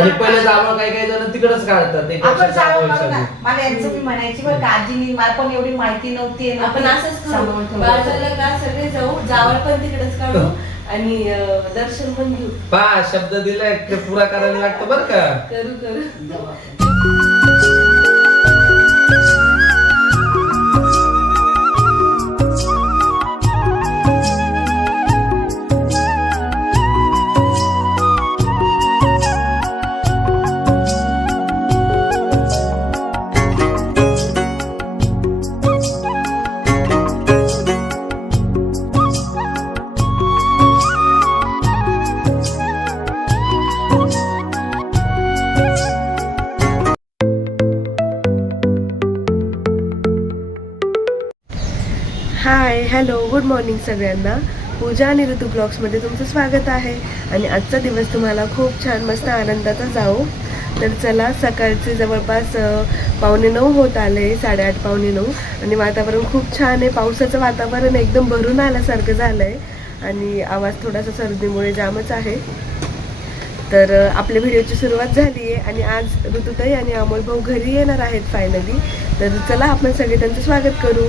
आणि पहिले जावळ काही काही जण तिकडच काढतात एक आपण वर्ष, सात जावं करू ना. मला यांचं मी म्हणायची बरं का आजीनी मला पण एवढी माहिती नव्हती आणि आपण असंच सांभाळून करू ठेवलं. बाजारला का सगळे जाऊ? जावळ पण तिकडेच काढू आणि अं, दर्शन पण घेऊ. पहा शब्द दिलाय ते पुरा करायला लागतं बरं का. करू करू. जाऊ आपण. हाय हॅलो गुड मॉर्निंग सगळ्यांना. पूजा आणि ऋतू ब्लॉग्समध्ये तुमचं स्वागत आहे. आणि आजचा दिवस तुम्हाला खूप छान मस्त आनंदाचा जाऊ तर चला सकाळचे जवळपास पावणे नऊ होत आले साडेआठ पावणे नऊ. आणि वातावरण खूप छान आहे. पावसाचं वातावरण एकदम भरून आल्यासारखं झालं आहे आणि आवाज थोडासा सर्दीमुळे जामच आहे. तर आपल्या व्हिडिओची सुरुवात झाली आहे. आणि आज ऋतुताई आणि अमोल भाऊ घरी येणार आहेत फायनली तर चला आपण सगळे त्यांचं स्वागत करू.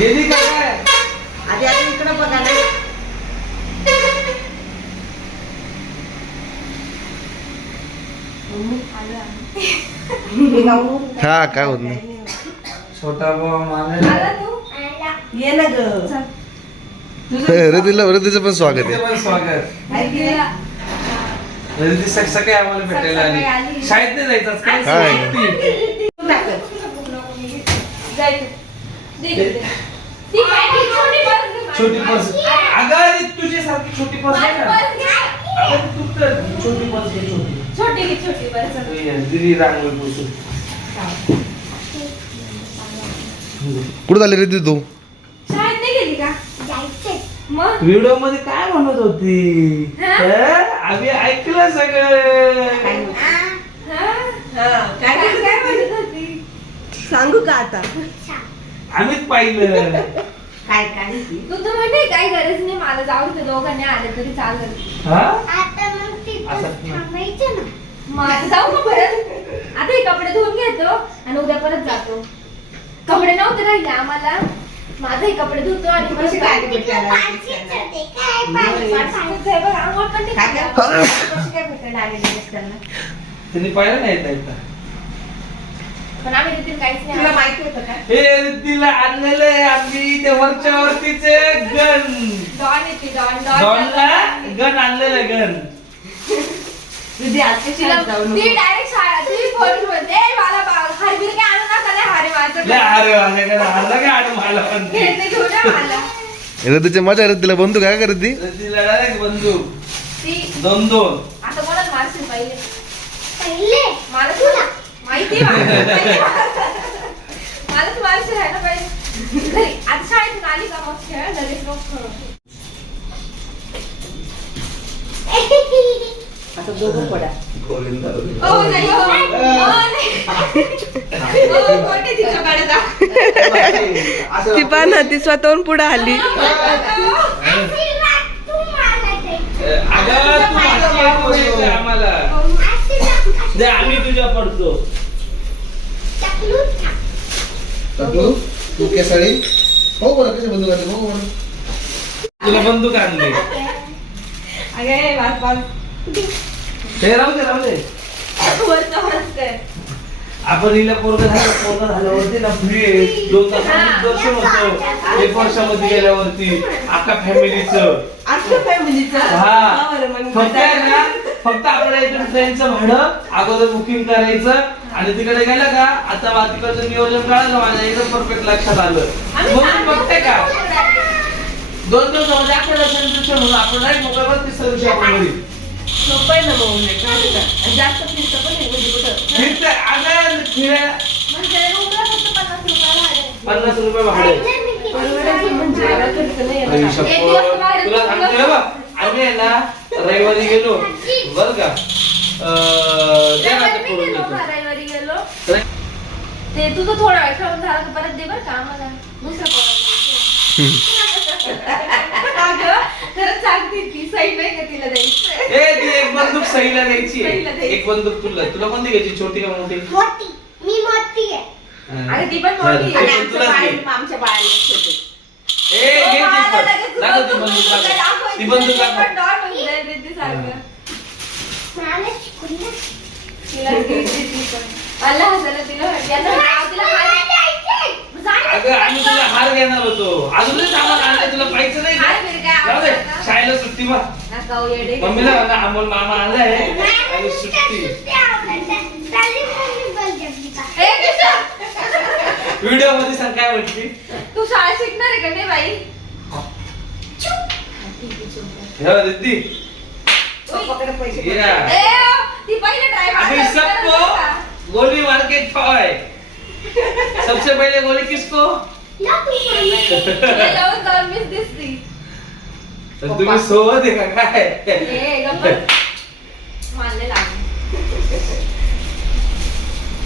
गेली काय आधी आता इकडं बघा ना. हा काय होत नाही. छोटा भाऊ माने आला तू? ये ना ग. रतीला रतीचं पण स्वागत आहे. स्वागत. काय केलं? म्हणजे ती सक- सकाळी आम्हाला भेटायला सकाळी आली. आली. शाळेत नाही जायचं आज काय? सुट्टी. जायचं. दे इकडे. छोटी पर्स अगं ती तुझी सारखी छोटी पर्स आहे ना. अगं तू तर छोटी पर्स घे छोटी. छोटी घे छोटी पर्स. रांगोळी कुठं झाली रती तू? शाळेत नाही गेली का? मग? व्हिडिओमध्ये काय म्हणत होती? आम्ही ऐकलं सगळं. काय? हा? हा? काय म्हणत होती? सांगू का आता? आम्हीच पाहिलं काय काय? तू तर म्हणते काही गरज नाही मला जाऊ दे दोघांनी आले तरी चालेल हा आता मग तिथं असं- थांबायचं ना आता जाऊ का परत आता हे कपडे धुवून घेतो आणि उद्या परत जातो कपडे नव्हते राहिले आम्हाला माझे हे कपडे धुतो आणि परत कशी काय जातो. भेटायला पाचशेच आली? होते काय नाही. पाचशेच पाचशेचं आहे बघ, आंघोळ पण नाही काय केली. काय? कशी काय भेटायला आलेली आहेस त्यांना? त्यांनी पाहिलं नाही येता येता पण आम्ही तिथे काहीच नाही तुला आणलं. माहिती होतं का? हे तिला आणलेलं आहे आम्ही ते वरच्या वरतीचे गण. डॉन येते डॉन डॉन आणलेलं गण. तुझी आजची तिला शाळेत जाऊ ती नको. डायरेक्ट शाळा ती फोन म्हणते "ए, मला बा- हारबीर काय आणू नका लय हारे माझं लय अरे माझ्याकडे आणलं का आणि मला पण ते. घेते घेऊन या मला. रतीची मजा रतीला बंधू काय करत? ती तिला डायरेक्ट बंदूक ती दोन दोन. आता कोणाच मारशील पहिले? पहिले? मला तुला माहिती मला. मारशील आहे ना पहिले घरी आता शाळेतून आली का मग खेळ लगेच मग खेळ. आता दोघं पडा. ओ नाही ओ ओ नाही ओ कोणते तिच्याकडे जा. ती पण ती स्वतःहून पुढे आली. तू तू आम्ही तुझ्या पडतो. तू केसाळी. हो बरं करते हो बरं तुला बंदूक आणली. अगे वास वास ते राहू दे राहू दे. वरचं वरच कर आपण हिला पोरग झालं पोरग झाल्यावरती ना फ्री आहे दोन तास दर्शन होतं. एक वर्षामध्ये गेल्यावरती. अख्खा फॅमिलीचं. असलं फॅमिलीचं? हा. फक्त आहे ना फक्त आपल्या इथून ट्रेनचं भाडं अगोदर बुकिंग करायचं. आणि तिकडे गेलं का आता वा- तिकडचं नियोजन कळालं माझ्या एकदम परफेक्ट लक्षात आलं. म्हणून बघते का? दिवशी म्हणून आपण नाही मोकळा बरं तिसऱ्या दिवशी आपण घरी. सोपं आहे ना मग उलट माहिती का? आणि जास्त फिरतं पण नाही म्हणजे कुठं? फिरते? म्हणजे रूमला फक्त पन्नास रुपये भाडे पन्नास रुपये भाडे परवडायचं म्हणजे खर्च नाही आई. शपथ. बाहेर तुला सांगतो ना बा आम्ही आहे ना रविवारी गेलो. बर का? अं, दे ना ते रविवारी करून गेलो देतो. ते तुझं थोडा वेळ खेळून झाला का परत दे बरं का आम्हाला दुसरं कोणाला खरंच सांगते की सही नाही का तिला द्यायचं ए ती एक बंदूक सईला द्यायची आहे. सईला द्यायची. एक बंदूक तुला तुला कोणती घ्यायची छोटी का मोठी मोठी मी मोठी आहे हा. अरे ती पण मोठी आहे. आणि पण आमच्या तुलाच घे. बाळ आमच्या बाळाला छोटे ए घे ती मला पण. लगेच दाखव ती बंदूक बंदूक तुला दाखव. दाखवायची ती बंदूक नाही, दाखव. पण doll म्हणून जाईल ते सारखं. मला शिकून ना. तिला. मला हसायला तिला. अगं आम्ही तुला हार होतो अजूनही सामान आणलं तुला पाहिजे नाही हार बिर काय का? जाऊ दे आवडतं का? शाळेला सुट्टी बा नका हो, येडे. मम्मीला म्हणा अमोल मामा आणलाय आणि सुट्टी व्हिडिओमध्ये सांग काय म्हटली तू शाळा शिकणार आहे का नाही बाई हे रिद्धी अभी सबको. गोली मार के ठोय सबसे पहले गोली किसको? तर तुम्ही सोबत आहे का काय? ए, गप्प. मानले लागले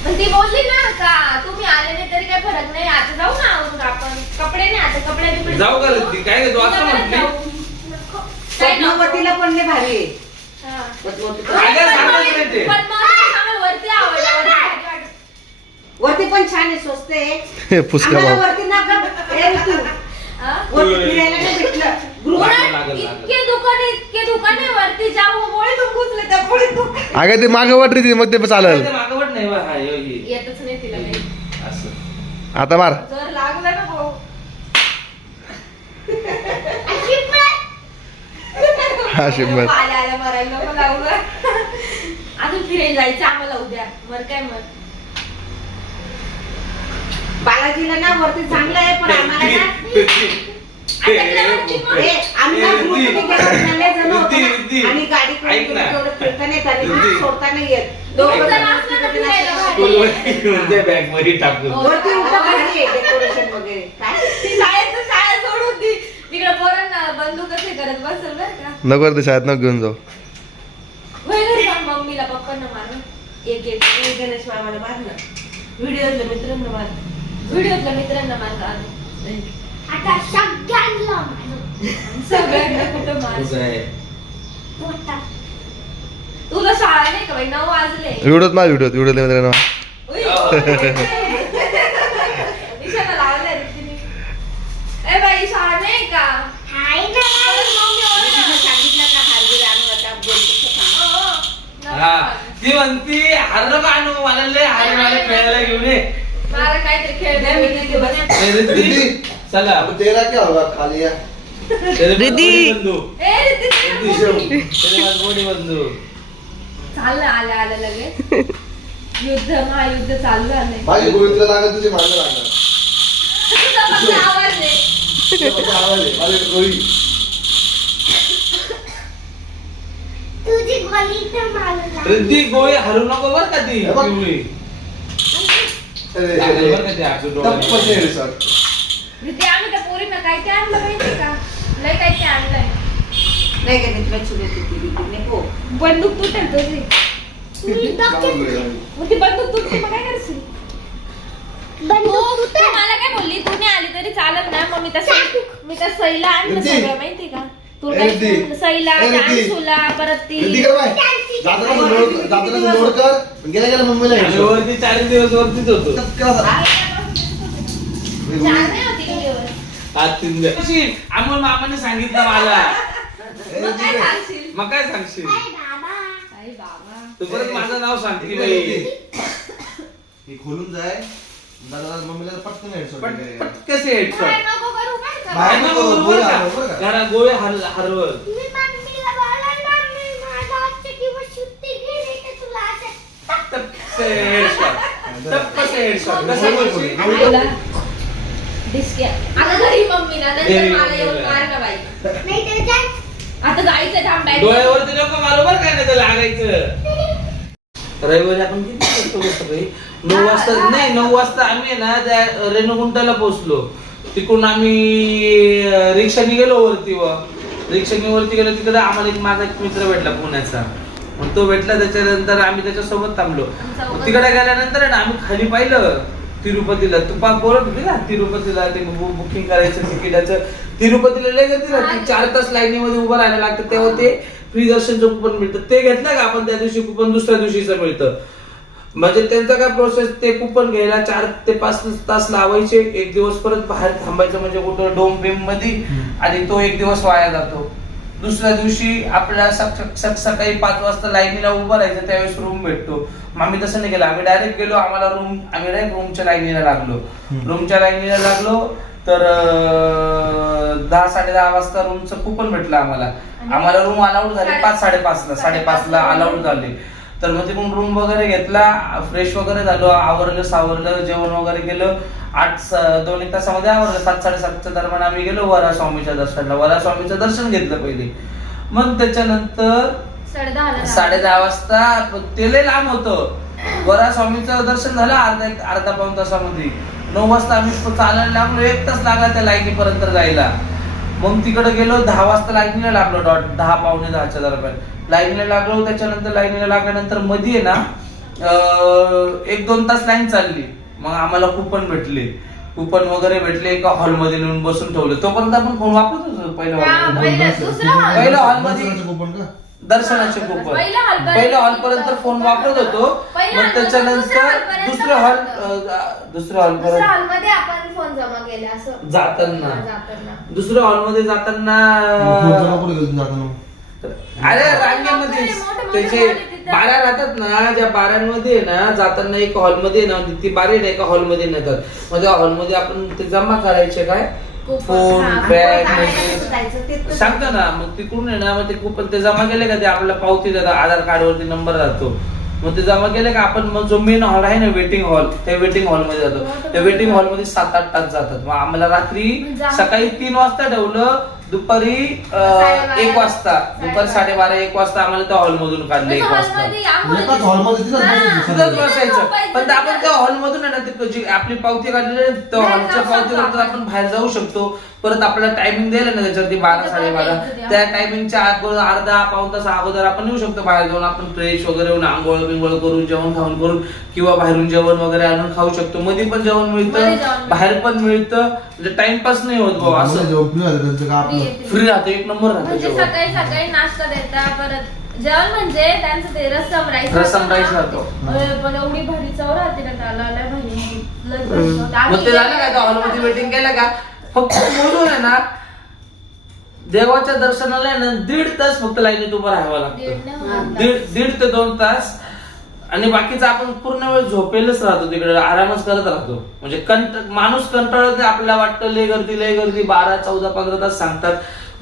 पण ती बोलली ना का तुम्ही आले नाही तरी काही फरक नाही. आता जाऊ ना आवरून आपण कपडे नाही आता कपडे बिपडे जाऊ का रिद्धी? काय तू. काय नको. पद्मावतीला पण लय भारी आहे. पण मग- ते. वरती वाटलं. पण छान आहे स्वस्त आहे. फुसका आम्हाला भाऊ वरती ऋतू. हा? फिरायला नाही भेटलं. गृह अगं ते मागं वाट ती मग ते चालेल. ते मागवत नाही बा हा यो, ये. येतच नाही तिला काही. असं. आता मार. जर लागलं ना भाऊ. अशी पण. हा आल्या मरायला नको लावलं अजून फिरायला जायचं आम्हाला उद्या मर काय मर बालाजीला ना वरती चांगलं आहे पण आम्हाला ना मग- आम्ही ना ए, ग्रुपमध्ये रिद्धी. गेलो, चालले जण होतो रिद्धी, ना. रिद्धी. आणि गाडी करून ऐक ना. तेवढं फिरता नाही येत आणि रिद्धी. सोडता नाही येत दोघं ऐक ना. जण असलं ना फिरायला भारी. स्कूलमध्ये घेऊन ते बॅगमध्ये टाकून. वरती उलटं भारी आहे डेकोरेशन वगैरे काय ती शाळेचं शाळा सोडून ती तिकडे पोरांना बंदूक कसे करत बसेल बरं का नको ते शाळेत नको घेऊन जाऊ वय घरी सांग मम्मीला पप्पांना मारून एक एक गणेश मामाला मार ना व्हिडिओला मित्रांना मार व्हिडिओतल्या मित्रांना मारतो आता सगळ्यांना. सगळ्यांना कुठं मार. तुला शाळा नाही का बाई नऊ वाजले व्हिडिओत मार व्हिडिओत व्हिडिओत मित्रांनो उई. निशाणा लावलाय रे तिने. ए बाई शाळा नाही का. परत मम्मी ओरडणार. सांगितलं का हारबीर आणू आता बोलतो सांग हो, हो. ती म्हणती हरलं का आणू मला लय हार मला खेळायला घेऊन ये. मला काहीतरी खेळ द्या, मी तिथे बसेन. ए, रिद्धी, रिद्धी. चला. अब तेरा क्या होगा खाली या. तेरे पास रिद्धी. गोडी बंदू ए, रिद्धी, रिद्धी, तेरे पास गोडी बंदू चाललं आलं आलं लगेच. युद्ध महायुद्ध चालू झालंय. माझी गोळीतलं लागत तुझे मागं लागणार. तुझा फक्त आवाज आहे. तुझा फक्त आवाज आहे. माझी गोळी तुझी गोळी तर मला लाग. रिद्धी गोळी हलू नको बर का ती? हे बघ. पिवळी अरे, लागेल बरं का ते आपल्या डोळ्याला. आम्ही त्या पोरींना काय ते आणलं माहिती का? लय काय आणलंय. नाही का तुला नको. बंदूक तुटेल तुझी. मग ती बंदूक तुटते मग काय करशील? तू. मला काय बोलली? तू नाही आली तरी चालत नाही. मग मी त्या सई- मी त्या सईला आणलं रिद्धी. सगळं माहिती का? तुला ए, काय रिद्धी. फोन- सईला ए, त्या रिद्धी. अंशूला परत रिद्धी ती कर बाय. जाताना तू लोड जाताना तू लोड कर गेल्या गेल्या मुंबईला आणि यायचं. वरती चाळीस दिवस वरतीच होतो टपकन असा. चार नाही होती किती दिवस आज तीन दिवस. कशी? अमोल मामाने सांगितलं मला मग काय. सांगशील मग काय सांगशील हाय बाबा. आई बाबा तू परत माझं नाव सांगते बाई. हे खोलून जाय दादा मम्मीला पटकन हेडशॉट पण वगैरे. कसे हेडशॉट काय नको करू बरं का? घरा गोळे हर हरवल. मी मम्मीला बोलणार, मम्मी माझा आजचे दिवस सुट्टी गेली तर तुला असं टपकसे हेडशॉट? टपकसे हेडशॉट? कसं गोळी बोलशील? गोळी. तुला डिस्के आता घरी घरी मम्मीला. मार बाई? नाही तर जाय आता जायचं थांब बॅग डोळ्यावरती नको मारू बरं काय नाही तर लागायचं. रविवारी आपण किती वाजता पोहोचलो रे? नऊ वाजता नाही नऊ वाजता आम्ही ना त्या रेणुगुंटाला पोहोचलो. तिकडून आम्ही रिक्षाने गेलो वरती व. रिक्षाने वरती गेलो तिकडे आम्हाला एक माझा एक मित्र भेटला पुण्याचा. मग तो भेटला त्याच्यानंतर आम्ही त्याच्यासोबत थांबलो. तिकडे गेल्यानंतर ना आम्ही खाली पाहिलं तिरुपतीला. तू पा बोलत होती ना तिरुपतीला ते बुकिंग करायचं तिकिटाचं. तिरुपतीला लय गर्दी राहते. चार तास लाईनीमध्ये उभं राहायला लागतं. तेव्हा ते फ्री दर्शनचं कुपन मिळतं. ते घेतलं का आपण त्या दिवशी कुपन दुसऱ्या दिवशीचं मिळतं. म्हणजे त्यांचं काय प्रोसेस ते कुपन घ्यायला चार ते पाच तास लावायचे. एक दिवस परत बाहेर थांबायचं म्हणजे कुठं डोम बिममध्ये आणि तो एक दिवस वाया जातो. दुसऱ्या दिवशी आपल्याला सक- सकाळी पाच वाजता लाईनीला उभं राहायचं त्यावेळेस रूम भेटतो. मग आम्ही तसं नाही केलं. आम्ही डायरेक्ट गेलो आम्हाला रूम आम्ही डायरेक्ट रूमच्या लाईनीला लागलो. रूमच्या लाईनीला लागलो तर दहा साडे दहा वाजता रूमचं कुपन भेटलं आम्हाला. आम्हाला रूम अलाउड झाले पाच साडेपाच ला साडेपाच ला अलाउड झाले. तर मग तिकडून रूम वगैरे घेतला फ्रेश वगैरे झालो आवरलं सावरलं जेवण वगैरे केलं. आठ दोन एक तासामध्ये आवरलं सात साडेसातच्या दरम्यान आम्ही गेलो वरा स्वामीच्या दर्शनाला. वरा स्वामीचं दर्शन घेतलं पहिले. मग त्याच्यानंतर साडे दहा वाजता ते लय लांब होतं. वरा स्वामीचं दर्शन झालं अर्धा एक अर्धा पाऊन तासामध्ये. नऊ वाजता आम्ही चालायला लागलो एक तास लागला त्या लाईनीपर्यंत जायला. मग तिकडे गेलो दहा वाजता लाईनीला लागलो डॉट दहा पावणे दहाच्या दरम्यान. लाईनीला लागलो त्याच्यानंतर लाईनीला लागल्यानंतरमध्ये आहे ना एक दोन तास लाईन चालली. मग आम्हाला कुपन भेटले. कुपन वगैरे भेटले एका हॉलमध्ये नेऊन बसून ठेवले. तोपर्यंत आपण फोन वापरत होतो पहिल्या हा, hall पहिलं मध्ये. दुसरं hall. पहिलं hall मध्ये दर्शनाचं कुपन का? दर्शनाचे कुपन पहिलं hall पर्यंत पहिल्या हॉल पर्यंत फोन वापरत होतो. पहिल्या मग त्याच्यानंतर दुसऱ्या हॉल. दुसऱ्या हॉल दुसऱ्या पर्यंत हॉलमध्ये आपण फोन जमा केले असं. जाताना. जाताना. दुसऱ्या हॉलमध्ये जाताना? अरे रांगेमध्ये त्याचे. बारा राहतात ना ज्या बारांमध्ये ना जाताना एक हॉलमध्ये ना ती बारी ना एका हॉलमध्ये नेतात मग त्या हॉलमध्ये आपण ते जमा करायचे काय. फोन बॅग सांगतो ना मग तिकडून आहे ना मग ते कुपन ते जमा केले का ते आपल्याला पावती देतात आधार कार्ड वरती नंबर राहतो मग ते जमा केले का आपण मग जो मेन हॉल आहे ना वेटिंग हॉल त्या वेटिंग हॉलमध्ये जातो त्या वेटिंग हॉलमध्ये सात आठ तास जातात मग आम्हाला रात्री जा. सकाळी तीन वाजता ठेवलं दुपारी अं. एक वाजता दुपारी साडेबारा एक वाजता आम्हाला त्या हॉल मधून काढलं एक म्हणजे वाजता हॉलमध्ये आंघोळ एकाच हॉलमध्ये तिथंच हा. बसायचं तिथंच सगळं. बसायचं पण आपण त्या हॉल मधून आहे ना ते जी आपली पावती काढलेली आहे, त्या हॉलच्या जाऊ पावती शकतो नंतर आपण. बाहेर जाऊ शकतो परत आपल्याला टायमिंग द्यायला ना त्याच्यावरती बारा साडेबारा. त्या टायमिंगच्या अगोदर अर्धा पाऊन तास अगोदर आपण येऊ शकतो बाहेर जाऊन आपण फ्रेश वगैरे होऊन आंघोळ बिंघोळ करून जेवण खाऊन करून किंवा बाहेरून जेवण वगैरे आणून खाऊ शकतो मध्ये पण जेवणमध्ये मिळतं जेवण मिळतं. बाहेर पण मिळतं म्हणजे टाइमपास नाही होत भाऊ असं जेवण फ्री झालं त्यांचं का Free आपलं येते. फ्री राहतं एक नंबर राहतं म्हणजे जेवण. सकाळी सकाळी नाश्ता देता परत जेवण म्हणजे त्यांचं ते रसम राईस रसम राईस राहतो. पण एवढी भारी चव राहते ना चव. मग ते झालं का हॉलमध्ये वेटिंग केलं का? फक्त मोजून आहे ना देवाच्या दर्शनाला आहे ना दीड तास फक्त लाईनीत उभं राहावं लागतं. दीड ते दोन तास आणि बाकीचा आपण पूर्ण वेळ झोपेलच राहतो तिकडे आरामच करत राहतो. म्हणजे कंट माणूस कंटाळत नाही आपल्याला वाटतं लय गर्दी लय गर्दी बारा चौदा पंधरा तास सांगतात.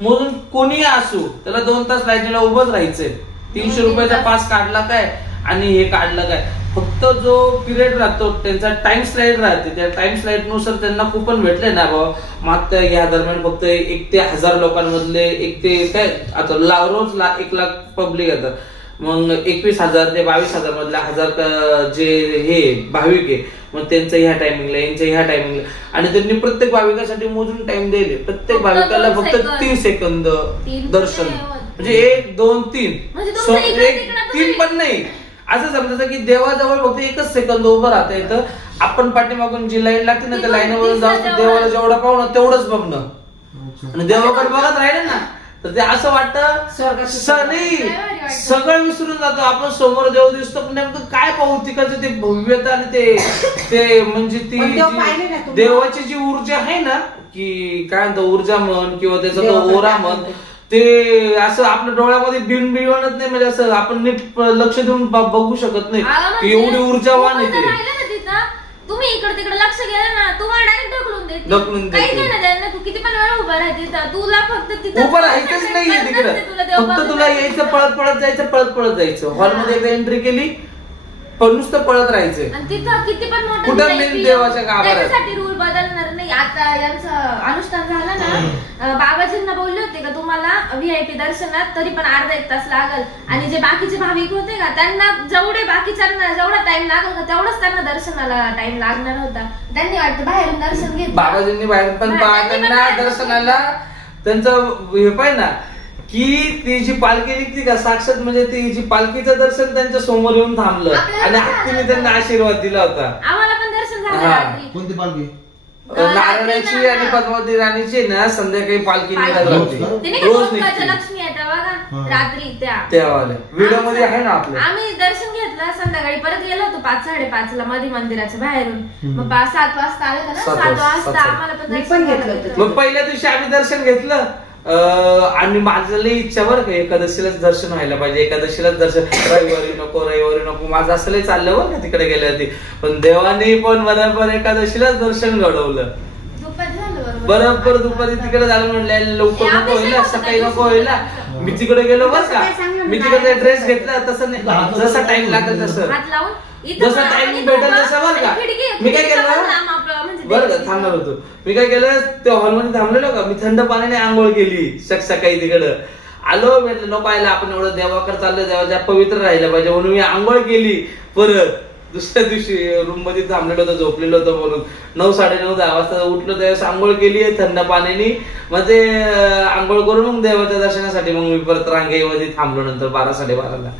मोजून कोणीही असू त्याला दोन तास लाईनीला उभंच राहायचंय. तीनशे रुपयाचा पास काढला काय? आणि हे काढलं काय? फक्त जो पिरियड राहतो त्यांचा टाइम स्लाइड राहते. त्या टाइम स्लाइडनुसार त्यांना कुपन भेटले ना बाबा मागच्या या दरम्यान फक्त एक ते हजार लोकांमधले एक ते काय? आता ला रोज ला एक लाख पब्लिक येतात मग एकवीस हजार ते बावीस हजार मधले हजार क- जे हे भाविक आहे मग त्यांचं ह्या टायमिंगला यांच्या ह्या टायमिंगला आणि त्यांनी प्रत्येक भाविकासाठी मोजून टाइम दिले प्रत्येक भाविकाला फक्त. तीन सेकंद दर्शन. म्हणजे एक दोन तीन म्हणजे एक तिकडे तीन पण नाही असं समजायचं की देवाजवळ फक्त एकच सेकंद उभं राहता येतं आपण पाठीमागून जी लाईन लागते ना त्या ती लाईनवर जाऊन देवाला. जेवढं पाहणं तेवढंच बघणं. आणि देवाकडे बघत राहिले ना तर ते असं वाटतं स्वर्गात स- नाही काय भारी वाटतं. सगळं विसरून जातो. आपण समोर देव दिसतो पण नेमकं काय पाहू तिकडचं ते भव्यता आणि ते ते म्हणजे ती? देवाची जी ऊर्जा आहे ना की काय म्हणतो ऊर्जा म्हण किंवा त्याचा तो ओरा म्हण? ते असं आपल्या डोळ्यामध्ये बिन बिवणत नाही. म्हणजे असं आपण नीट लक्ष देऊन बघू शकत नाही. एवढी ऊर्जावान आहे तू. तुम्ही इकडे तिकडे लक्ष गेलं ना तुम्हाला डायरेक्ट ढकलून देते ढकलून काही देते. घेणं देणं नाही. तू किती पण वेळ उभा राहते तिथं तुला फक्त तिथं उभं राहायचंच नाहीये तुला तिकडं देव फक्त तुला यायचं पळत पळत जायचं पळत पळत जायचं हॉलमध्ये एकदा एंट्री केली पण नुसतं पळत राहायचं. आणि तिथं किती पण मोठं कुठं बिन देवाच्या गाभाऱ्यात. त्याच्यासाठी रूल बदलणार नाही. आता यांचं अनुष्ठान झालं ना अं, बाबाजींना बोलले होते का तुम्हाला व्हीआयपी दर्शनात तरी पण अर्धा एक तास लागल. आणि जे बाकीचे भाविक होते का त्यांना जेवढे बाकीच्यांना जेवढा टाइम लागल का तेवढाच त्यांना दर्शनाला टाइम लागणार होता. त्यांनी वाटतं बाहेरून दर्शन घेतलं. बाबाजींनी बाहेर पण हा, त्यांनी पण त्यांना बाहेरून दर्शनाला त्यांचं हे पाहिजे ना की ती जी पालखी निघती का साक्षात म्हणजे ती जी पालखीचं दर्शन त्यांच्यासमोर येऊन थांबलं. आपल्याला आणि झालं. त्यांना आशीर्वाद दिला होता. आम्हाला पण दर्शन झालं हा. रात्री. कोणती पालखी? नारायणाची आणि ना- पद्मावती राणीची ना संध्याकाळी पालखी. निघत रोज होती. का? ते नाही का रोज गोकुळाच्या निघते. लक्ष्मी येतात बघा हा. रात्री त्या. त्यावाले व्हिडिओमध्ये आहे ना आपल्या आम्ही दर्शन घेतलं संध्याकाळी परत गेलो होतो पाच साडेपाच ला मध्ये मंदिराच्या बाहेरून. मग पाच सात वाजता आलं होतं ना? सात सात वाजता, आम्हाला पण मी घेतलं होतं. मग पहिल्या दिवशी आम्ही दर्शन घेतलं. आणि माझं लई इच्छा बरं का एकादशीलाच दर्शन व्हायला पाहिजे एकादशीलाच दर्शन. रविवारी नको रविवारी नको. माझं असं लई चाललं बरं का तिकडे गेल्यावरती. पण देवाने पण बरोबर एकादशीलाच दर्शन घडवलं. दुपारी झालं बरोबर बरोबर दुपारी तिकडे झालं म्हणलं लवकर नको होईल सकाळी नको होईल. मी तिकडे गेलो सांगलं का. मी ना, तिकडे ड्रेस? घेतला तसं नाही. जसा टाइम लागेल तसं. जसं आणि भेटेल तसं बरं का? मी काय केलं? बरं का थांबणार होतो. मी काय केलं त्या हॉलमध्ये थांबलेलो का? मी थंड पाण्याने आंघोळ केली सक सकाळी तिकडं. आलो भेटलं नको आयला आपण एवढं देवाकडे चाललं देवाच्या पवित्र राहिलं पाहिजे. म्हणून मी आंघोळ केली परत दुसऱ्या दिवशी रूममध्ये थांबलेलो होतो झोपलेलो होतो म्हणून. नऊ साडे नऊ दहा वाजता उठलो त्यावेळेस आंघोळ केली थंड पाण्याने. म्हणजे, मग ते आंघोळ करून मग देवाच्या दर्शनासाठी मग मी परत रांगेमध्ये थांबलो नंतर बारा साडेबाराला.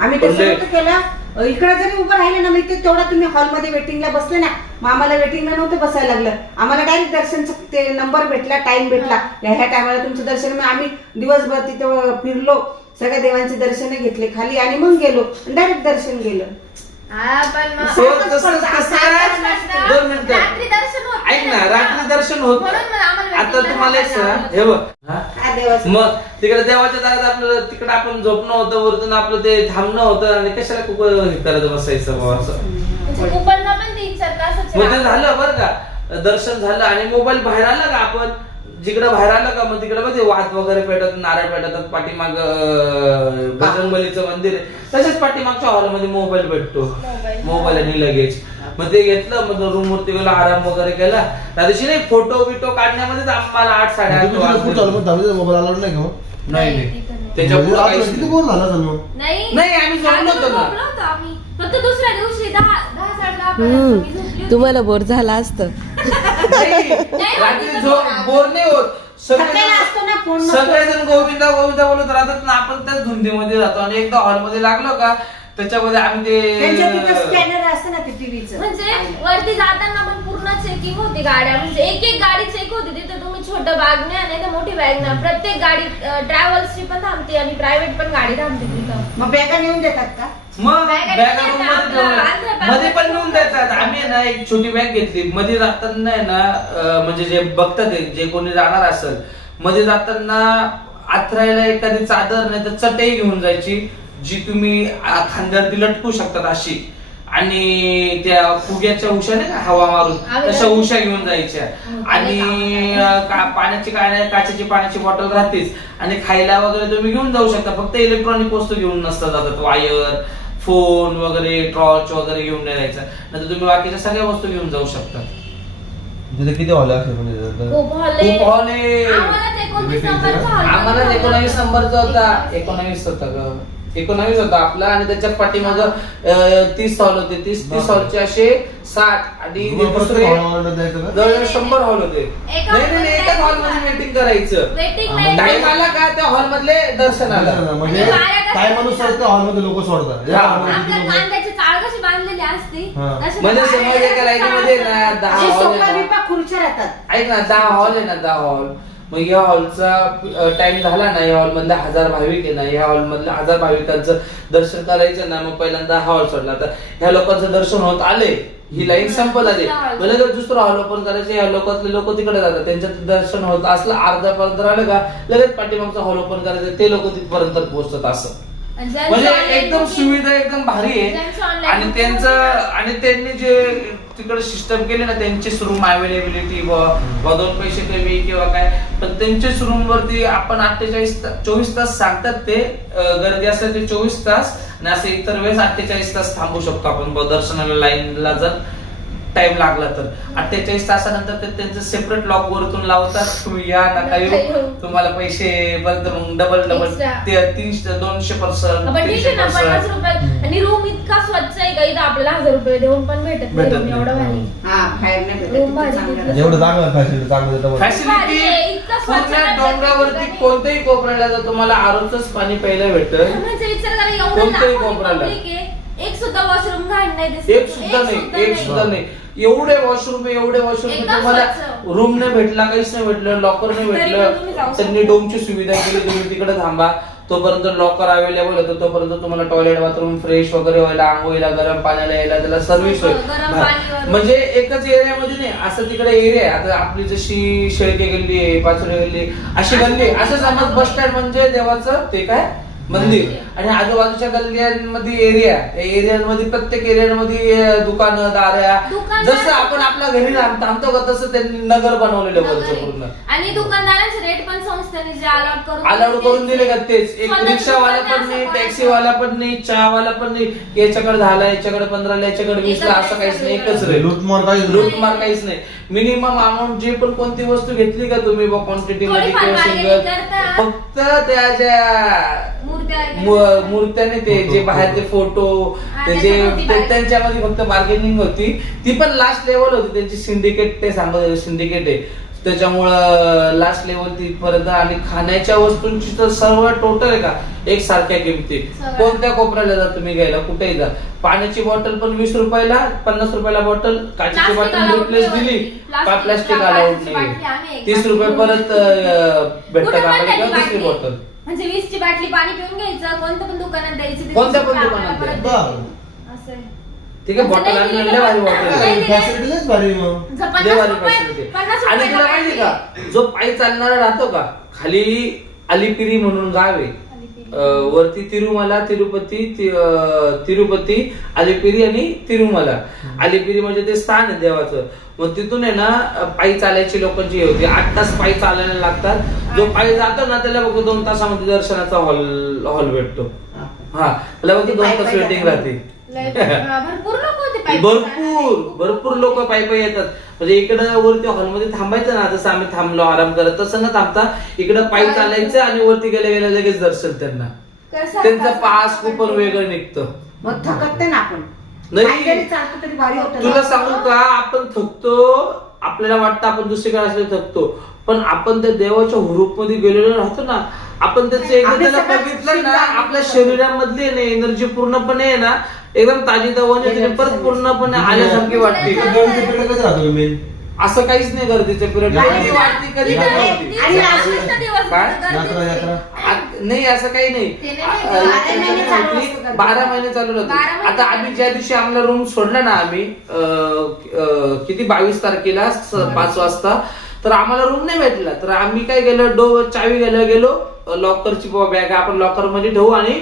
आम्ही तसं नव्हतं केलं. इकडे जरी उभं राहिले ना मी ते तेवढा तुम्ही हॉलमध्ये वेटिंगला बसले ना मग आम्हाला वेटिंगला नव्हतं बसायला लागलं. आम्हाला डायरेक्ट दर्शनचा ते नंबर भेटला टाइम भेटला. ह्या ह्या टायमाला तुमचं दर्शन मग आम्ही दिवसभर तिथं फिरलो. सगळ्या देवांचे दर्शन घेतले खाली आणि मग गेलो. डायरेक्ट दर्शन गेलं. हा, पण मग- तो तसं कसं काय? दोन मिनिटं. रात्री दर्शन होत ऐक ना रात्री दर्शन होत म्हणून मग आम्हाला आता तुम्हाला एक राहायला सांग. हे बघ. हा? हा देवाचं. मग तिकडे देवाच्या दारात आपलं तिकडे आपण झोपणं होतं वरतून आपलं ते थांबणं होतं आणि कशाला खूप हे करत बसायचं बाबा असं? म्हणजे कुपनला पण तीन चार तासच मग ते राहतं. झालं बरं का. दर्शन झालं आणि मोबाईल बाहेर आला का आपण? जिकडे बाहेर आलं का मग तिकडे मध्ये वाद वगैरे पेटत नारळ पेटतात पाठीमाग बजरंगबलीचं मंदिर आहे तसेच पाठीमागच्या हॉलमध्ये मोबाईल भेटतो मोबाईल. आणि लगेच मग ते घेतलं मग रूम वरती गेलो आराम वगैरे केला त्या दिवशी नाही फोटो बिटो काढण्यामध्येच आम्हाला आठ वाजले. मग मोबाईल आला नाही का? नाही नाही. त्याच्या म्हणजे किती नाही. बोर झाला चालू नाही नाही, आम्ही झोपलो होतो ना. फक्त दुसऱ्या दिवशी साडे. तुम्हाला बोर झाला असतं नाही, रात्री झोप बोर नाही होत. थकलेला असतो ना फोन सगळे सगळेजण गोविंदा गोविंदा बोलत राहतात ना आपण त्याच धुंदीमध्ये राहतो आणि एकदा हॉलमध्ये लागलो का त्याच्यामध्ये आम्ही त्यांच्या तिथं ते स्कॅनर असतं ना ते टीव्हीचं. म्हणजे वरती जाताना पण पूर्ण चेकिंग होती गाड्या. म्हणजे एक एक गाडी चेक होती तिथे तुम्ही छोटं बॅग नाही तर मोठी बॅग ना प्रत्येक गाडी ट्रॅव्हल्सची पण थांबते आणि प्रायव्हेट पण गाडी थांबते तिथं. मग बॅगा नेऊन देतात का? मग बॅगा मध्ये ठेवल्या. मध्ये पण नेऊन देतात आम्ही ना एक छोटी बॅग घेतली. मध्ये जाताना आहे ना अं, म्हणजे जे बघतात जे कोणी जाणार असेल मध्ये जाताना आथरायला एखादी चादर नाही तर चटई घेऊन जायची जी तुम्ही आ, खांद्यावरती लटकू शकतात अशी. आणि त्या फुग्याच्या उशा नाही का हवा मारून आम्ही तशा लटकू उशा घेऊन जायच्या. हं, आणि त्याला अं, का- पाण्याची काय काचेची पाण्याची बॉटल राहतेच. आणि खायला वगैरे तुम्ही घेऊन जाऊ शकता. फक्त इलेक्ट्रॉनिक वस्तू घेऊन नसतात जातात वायर फोन वगैरे टॉर्च वगैरे घेऊन नाही जायचं नाही तुम्ही बाकीच्या सगळ्या वस्तू घेऊन जाऊ शकता तिथे किती हॉल असेल म्हणजे? खूप हॉल आहे. खूप hall आहे. आम्हाला ते नंबरचा hall आम्हाला होता. एकोणावीस नंबरचा होता एकोणावीस होता ग एकोणावीस होता. आपला आणि त्याच्या पाठीमाग तीस हॉल होते. तीस तीस. हॉलचे असे साठ आणि दुसरे? जवळजवळ शंभर हॉल होते. नाही नाही एकाच हॉलमध्ये मध्ये मीटिंग करायचं. टाइम आला का त्या हॉल मधले दर्शन आलं? म्हणजे टायमानुसार त्या हॉलमध्ये लोक सोडतात. या हा. हॉलमध्ये किती आपल्या लोकं- हा. तशी म्हणजे समज एका लाईन मध्ये ना दहा हॉल ऐक ना दहा हॉल आहे ना दहा हॉल मग या हॉलचा टाइम झाला ना या हॉल मधले हजार भाविक आहे ना या हॉल मधल्या हजार भाविकांचं दर्शन करायचं ना मग पहिल्यांदा हा हॉल सोडला तर ह्या लोकांचं दर्शन होत आले ही लाईन संपत आली. मग लगेच दुसरा हॉल ओपन करायचे या लोकातले लोक तिकडे जातात त्यांच्यात दर्शन होत असलं अर्धा पर्यंत राहिलं का लगेच पाठीमागचा हॉल ओपन करायचं ते लोक तिथपर्यंत पोहोचतात असं म्हणजे एकदम सुविधा एकदम भारी आहे आणि त्यांचं. आणि त्यांनी जे तिकडे सिस्टम केले ना त्यांचीच रूम अवेलेबिलिटी व दोन पैसे कमी किंवा काय. पण त्यांच्याच रूम वरती आपण अठ्ठेचाळीस चोवीस तास सांगतात ते गर्दी असते ते चोवीस तास. आणि असे इतर वेळेस अठ्ठेचाळीस तास थांबू शकतो आपण. दर्शनाला लाईनला जर टाइम लागला तर. अठ्ठेचाळीस तासानंतर ते त्यांचं सेपरेट लॉक वरतून लावतात तुम्ही या नका येऊ. तुम्हाला पैसे परत मग डबल डबल Extra. ते तीनशे दोनशे पर्सेंट पण ठीक तीनशे आहे ना पन्नास पर्सेंट रुपयात आणि रूम इतका स्वच्छ आहे का? इथं आपल्याला हजार रुपये देऊन पण भेटत नाही. भेटत room नाही. एवढं भारी. हा बाहेर नाही भेटत, Room किती भारी. चांगलं. जेवढं फॅसिलिटी चांगलं फॅसिलिटी आहे, इतकं स्वच्छ पूर्ण नाही. डोंगरावरती भेटत कोणत्याही कोपऱ्याला जर तुम्हाला आरोच पाणी प्यायला भेटत म्हणजे विचार करा एवढं कोणत्याही कोपऱ्याला. public आहे. एक सुद्धा वॉशरूम घाण नाही दिसत. एक सुद्धा नाही एक सुद्धा नाही. एवढे वॉशरूम एवढे वॉशरूम एकदम तुम्हाला स्वच्छ. रूम नाही भेटला काहीच नाही भेटलं लॉकर नाही तरी पण तुम्ही भेटलं जाऊ त्यांनी डोमची सुविधा केली तुम्ही तिकडे थांबा. तोपर्यंत लॉकर अवेलेबल होतं तोपर्यंत तुम्हाला टॉयलेट बाथरूम फ्रेश वगैरे व्हायला आंघोळीला गरम पाण्याला यायला त्याला सर्व्हिस होईल. गरम हा. पाणीवर. म्हणजे एकच एरियामध्ये नाही असं तिकडे एरिया आहे. आता आपली जशी शेळके गल्ली आहे पाचोडी गल्ली आहे, अशी गल्ली आहे. असं समज बस स्टँड म्हणजे देवाचं ते काय? मंदिर. आणि आजूबाजूच्या गल्ल्यांमध्ये एरिया त्या एरियांमध्ये प्रत्येक एरियामध्ये दुकानं दाऱ्या. दुकानं- जसं आपण आपल्या घरी राहतो थांबतो का तसं त्यांनी नगर बनवलेलं वरचं पूर्ण. आणि दुकानदारांचे रेट पण संस्थेने जे अलॉट करून अलाउड करून दिले का तेच? एक स्वतःचं रिक्षावाला दुकान पण नाही असं टॅक्सीवाला पण नाही चहावाला पण नाही. याच्याकडे दहाला याच्याकडे पंधराला याच्याकडे वीसला असं काहीच नाही एकच रेट लूटमार काही लूटमार काहीच नाही. मिनिमम अमाऊंट जे पण कोणती वस्तू घेतली का तुम्ही क्वांटिटी मध्ये थोडीफार किंवा bargaining सिंगल करता. फक्त त्या ज्या मूर्त्या वगैरे. मु- मूर्त्याने ते जे. बाहेरचे फोटो हा, ते जे त्याच्यावरती ते- bargaining. त्यांच्यामध्ये फक्त बार्गेनिंग होती. ती पण लास्ट लेवल होती. त्यांची सिंडिकेट ते सांगत सिंडिकेट आहे. त्याच्यामुळं लास्ट लेवल तिथपर्यंत आणि खाण्याच्या वस्तूंची तर सर्व टोटल आहे का एक सारख्या किमती. कोणत्या कोपऱ्याला जा तुम्ही घ्यायला कुठेही जा पाण्याची बॉटल पण वीस रुपयाला पन्नास रुपयाला बॉटल काचेची बॉटल रिप्लेस दिली. Plastic- प्लास्टिक अलाउड आम्ही नाही तीस रुपये परत त्यांनी किंवा दुसरी बाटली. म्हणजे वीसची बाटली पाणी पिऊन घ्यायचं कोणत्या पण दुकानात द्यायची ते कोणत्या पण दुकानात. असं. ठीक आहे बॉटल आणि लय भारी बॉटल भारी मग. आणि तुला माहिती का. जो पायी चालणारा राहतो का खाली अलिपिरी म्हणून गाव आहे. अं, वरती तिरुमला तिरुपती ति- अं, तिरुपती अलिपिरी आणि तिरुमला. अलिपिरी म्हणजे ते स्थान आहे देवाचं. मग तिथून आहे ना अं, पायी चालायची लोकांची हे होती. आठ तास पायी चालायला लागतात. जो पायी जातो ना त्याला बघतो दोन तासामध्ये दर्शनाचा हॉल हॉल भेटतो. हा. त्याला बघतो दोन तास वेटिंग राहते. भरपूर लोक होते पायी भरपूर लोक पायी पायी येतात. म्हणजे इकडं वरती हॉलमध्ये थांबायचं ना जसं आम्ही थांबलो आराम करत तसं न थांबता इकडं पायी चालायचं आणि वरती गेल्या गेल्या लगेच दर्शन त्यांना. कसं- त्यांचं पास कुपन वेगळं निघतं. मग थकत नाही ना आपण. नाही. पायी जरी चालतो तरी भारी होतं तुला. सांगू का आपण थकतो आपल्याला वाटतं आपण दुसरीकडे असले थकतो. पण आपण त्या देवाच्या हुरूपमध्ये गेलेलो राहतो ना आपण त्याचं एकदा आपल्या त्याला बघितलं ना आपल्या. शरीरामधली एनर्जी पूर्णपणे आहे ना एकदम ताजी तवानी परत पूर्णपणे आल्यासारखी वाटते. कधी राहतो असं काहीच नाही गर्दीचं पिरियड. कधी काय? गर्दीच यात्रा आहे. यात्रा? आ- नाही असं काही नाही. आ- बारा महिने चालू असतं. बारा महिने चालू बारा राहते महिने आता आम्ही ज्या दिवशी आम्हाला रूम सोडला ना आम्ही अं, अं, किती? बावीस तारखेला स- पाच वाजता. तर आम्हाला रूम नाही भेटला. तर आम्ही काय गेलो डो चावी घ्यायला गेलो. लॉकरची बॅग आपण लॉकरमध्ये ठेवू आणि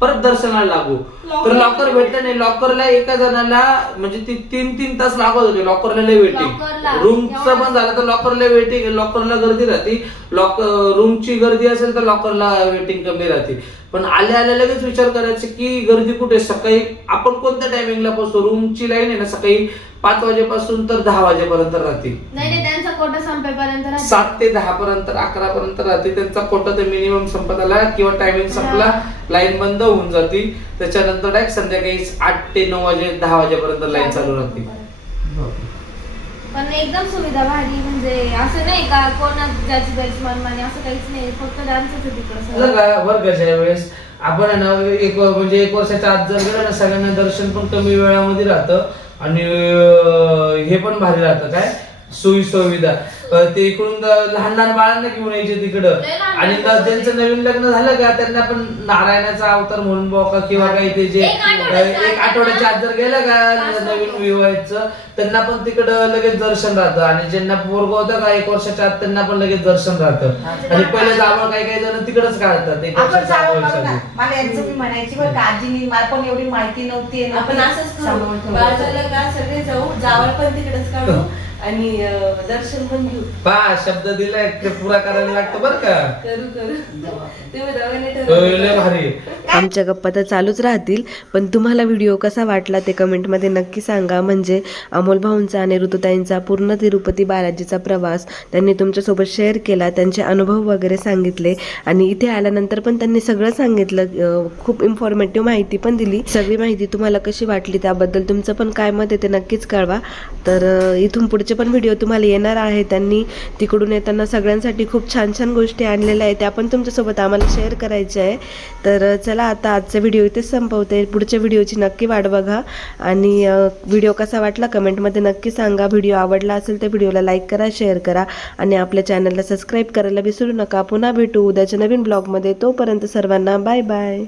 परत दर्शनाला लागू. तर लॉकर भेटलं नाही. लॉकरला एका जणाला म्हणजे ती तीन तीन तास लागत होते. लॉकरला लय. वेटिंग रूमचं पण झालं तर लॉकरला वेटिंग लॉकरला गर्दी राहते. लॉक रूमची गर्दी असेल तर लॉकरला वेटिंग कमी राहते. पण आले आले लगेच विचार करायचे की गर्दी कुठे? सकाळी आपण कोणत्या टायमिंगला पोहोचतो? रूमची लाईन आहे ना सकाळी पाच वाजेपासून तर दहा वाजेपर्यंत राहते. नाही नाही त्यांचा कोटा संपेपर्यंत राहते. सात ते दहा पर्यंत अकरा पर्यंत राहते. त्यांचा कोटा ते मिनिमम संपत आला किंवा टायमिंग संपला लाईन बंद होऊन जाते. त्याच्यानंतर डायरेक्ट संध्याकाळी आठ ते नऊ वाजे दहा वाजेपर्यंत लाईन चालू राहते. पण एकदम सुविधा भारी म्हणजे असं नाही का कोणा ज्याची त्याची मनमानी असं काहीच नाही फक्त डान्सच आहे तिकडं का वर्गाच्या वेळेस आपण ना एक म्हणजे एक वर्षाच्या आत जर गेलं ना सगळ्यांना दर्शन पण कमी वेळामध्ये राहतं आणि हे पण भारी राहतं. काय? सोयी सुविधा ते इकडून लहान लहान बाळांना घेऊन यायचे तिकडं. आणि ज्यांचं नवीन लग्न झालं का त्यांना पण नारायणाचा अवतार म्हणून बुवा का किंवा काही ते जे एक आठवड्याच्या आत जर गेलं का नवीन विवाहाचं त्यांना पण तिकडं लगेच दर्शन राहतं. आणि ज्यांना पोरग होतं का एक वर्षाच्या आत त्यांना पण लगेच दर्शन राहतं. आणि पहिले जावं काही काही जण तिकडच काढतात एक. मला यांचं मी म्हणायची बरं का आजीनी मला पण एवढी माहिती नव्हती आपण असंच सांभाळून करू ठेवलं. बाळ झालं का सगळे जाऊ. जावळ पण तिकडेच काढू. आणि दर्शन पण घेऊ. पा शब्द दिलाय ते पुरा करायला लागतं बरं का. करू करू. तुम्ही दोघांनी होय, ठरवलं लय भारी. आमच्या गप्पा तर चालूच राहतील पण तुम्हाला व्हिडिओ कसा वाटला ते कमेंटमध्ये नक्की सांगा. म्हणजे अमोल भाऊंचा आणि ऋतुताईंचा पूर्ण तिरुपती बालाजीचा प्रवास त्यांनी तुमच्यासोबत शेअर केला त्यांचे अनुभव वगैरे सांगितले आणि इथे आल्यानंतर पण त्यांनी सगळं सांगितलं अं, खूप इन्फॉर्मेटिव्ह माहिती पण दिली. सगळी माहिती तुम्हाला कशी वाटली त्याबद्दल तुमचं पण काय मत आहे ते नक्कीच कळवा. तर अं, इथून पुढचे पण व्हिडिओ तुम्हाला येणार आहे. त्यांनी तिकडून येताना सगळ्यांसाठी खूप छान छान गोष्टी आणलेल्या आहेत. त्या पण तुमच्यासोबत आम्हाला शेअर करायच्या आहे. तर चला आता आजचा व्हिडिओ इथेच संपवते. पुढच्या व्हिडिओची नक्की वाट बघा. आणि व्हिडिओ कसा वाटला कमेंटमध्ये नक्की सांगा. व्हिडिओ आवडला असेल तर व्हिडिओला लाईक करा शेअर करा. आणि आपल्या चॅनलला सबस्क्राईब करायला विसरू नका. पुन्हा भेटू उद्याच्या नवीन ब्लॉगमध्ये तोपर्यंत सर्वांना बाय बाय